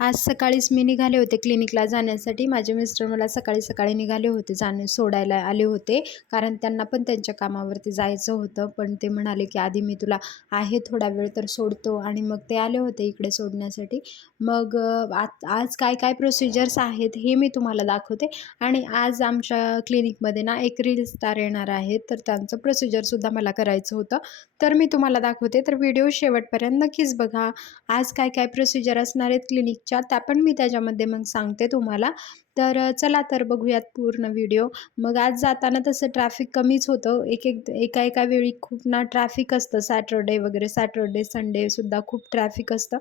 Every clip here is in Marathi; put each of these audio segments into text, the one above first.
आज सकाळीच मी निघाले होते क्लिनिकला जाण्यासाठी. माझे मिस्टर मला सकाळी निघाले होते, सोडायला आले होते. कारण त्यांना पण त्यांच्या कामावरती जायचं होतं. पण ते म्हणाले, की "आधी मी तुला आहे थोडा वेळ तर सोडतो." आणि मग ते आले होते इकडे सोडण्यासाठी. मग आज काय प्रोसिजर्स आहेत हे मी तुम्हाला दाखवते. आणि आज आमच्या क्लिनिकमध्ये ना एक रील स्टार येणार आहेत, तर त्यांचं प्रोसिजरसुद्धा मला करायचं होतं. तर मी तुम्हाला दाखवते. तर व्हिडिओ शेवटपर्यंत नक्कीच बघा. आज काय प्रोसिजर असणार आहेत क्लिनिकच्या त्या पण मी त्याच्यामध्ये मग सांगते तुम्हाला. तर चला तर बघूयात पूर्ण व्हिडिओ. मग आज जाताना तसं ट्रॅफिक कमीच होतं. एका वेळी खूप ना ट्रॅफिक असतं. सॅटर्डे वगैरे, सॅटर्डे संडेसुद्धा खूप ट्रॅफिक असतं.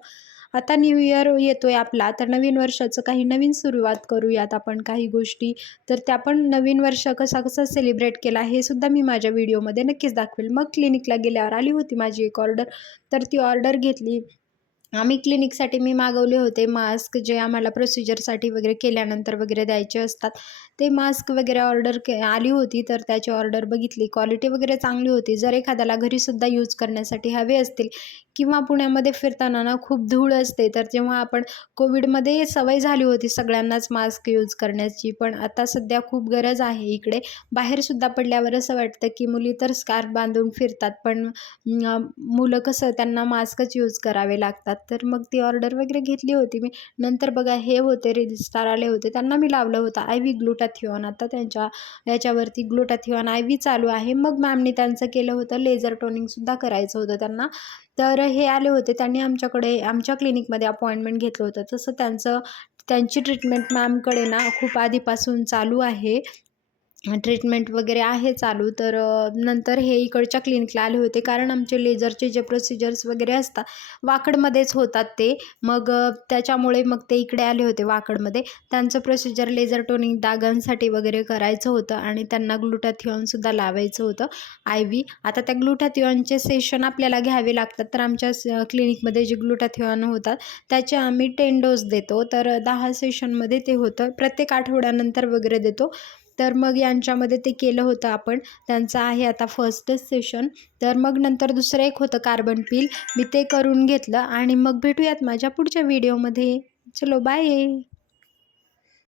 आता न्यू इयर येतोय आपला, तर नवीन वर्षाचं काही नवीन सुरुवात करूयात आपण काही गोष्टी. तर त्या पण नवीन वर्ष कसा सेलिब्रेट केला हे सुद्धा मी माझ्या व्हिडिओमध्ये नक्कीच दाखवेल. मग क्लिनिकला गेल्यावर आली होती माझी एक ऑर्डर, तर ती ऑर्डर घेतली. आम्ही क्लिनिकसाठी मी मागवले होते मास्क, जे आम्हाला प्रोसिजरसाठी वगैरे केल्यानंतर वगैरे द्यायचे असतात. ते मास्क वगैरे ऑर्डर आली होती, तर त्याची ऑर्डर बघितली. क्वालिटी वगैरे चांगली होती. जर एखाद्याला घरीसुद्धा यूज करण्यासाठी हवे असतील किंवा पुण्यामध्ये फिरताना ना खूप धूळ असते, तर जेव्हा आपण कोविडमध्ये सवय झाली होती सगळ्यांनाच मास्क यूज करण्याची, पण आता सध्या खूप गरज आहे इकडे. बाहेरसुद्धा पडल्यावर असं वाटतं, की मुली तर स्कार्फ बांधून फिरतात, पण मुलं कसं त्यांना मास्कच यूज करावे लागतात. तर मग ती ऑर्डर वगैरे घेतली होती मी. नंतर बघा हे होते रील स्टार आले होते. त्यांना मी लावलं होतं IV ग्लुटाथिऑन. आता त्यांच्या याच्यावरती ग्लुटाथिऑन IV चालू आहे. मग मॅमनी त्यांचं केलं होतं लेझर टोनिंगसुद्धा करायचं होतं त्यांना. तर हे आले होते. त्यांनी आमच्या क्लिनिकमध्ये अपॉइंटमेंट घेतलं होतं. तसं त्यांची ट्रीटमेंट मॅमकडे ना खूप आधीपासून चालू आहे. ट्रीटमेंट वगैरे आहे चालू. तर नंतर हे इकडच्या क्लिनिकला आले होते, कारण आमचे लेझरचे जे प्रोसिजर्स वगैरे असतात वाकडमध्येच होतात ते. मग त्याच्यामुळे मग ते इकडे आले होते वाकडमध्ये. त्यांचं प्रोसिजर लेझर टोनिंग डागांसाठी वगैरे करायचं होतं आणि त्यांना ग्लुटाथिऑनसुद्धा लावायचं होतं IV. आता त्या ग्लुटाथिऑनचे सेशन आपल्याला घ्यावे लागतात. तर आमच्या क्लिनिकमध्ये जे ग्लुटाथिऑन होतात त्याचे आम्ही 10 डोस देतो. तर 10 सेशनमध्ये ते होतं. प्रत्येक आठवड्यानंतर वगैरे देतो. तर मग यांच्यामध्ये ते केलं होतं आपण. त्यांचं आहे आता फर्स्टच सेशन. तर मग नंतर दुसरं एक होतं कार्बन पील. मी ते करून घेतलं आणि मग भेटूयात माझ्या पुढच्या व्हिडिओमध्ये. चलो बाय.